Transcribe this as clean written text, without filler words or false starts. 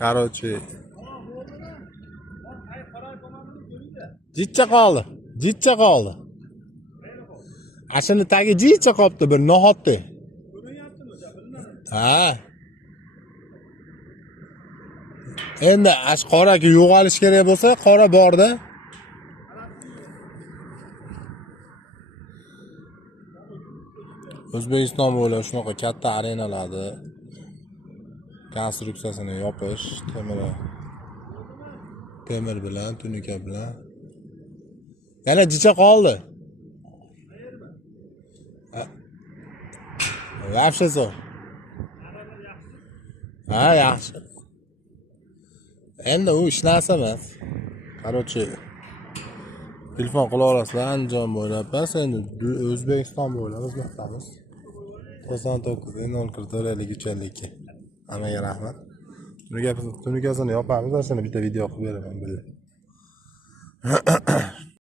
Короче. Jitcha qoldi. Jitcha qoldi. Ashini tagi jitcha qolibdi bir nohotda. Ha. Endi ash qoraga yo'qolish kerak bo'lsa, qora borda. O'zbekiston bo'ylab shunaqa katta arenalarda konstruksiyasini yopish, temir bilan, tunuka bilan. Yana jicha qoldi. Yaxshi so'z. Ha, yaxshi. Endi u ishlasa emas. Короче, telefon qila olasizlar Andijon bo'ylab. Bas endi O'zbekiston bo'ylab biz maqtamiz. 99 0 Hammaga rahmat. Tunukasini yopamiz, o'shani bitta video qilib beraman.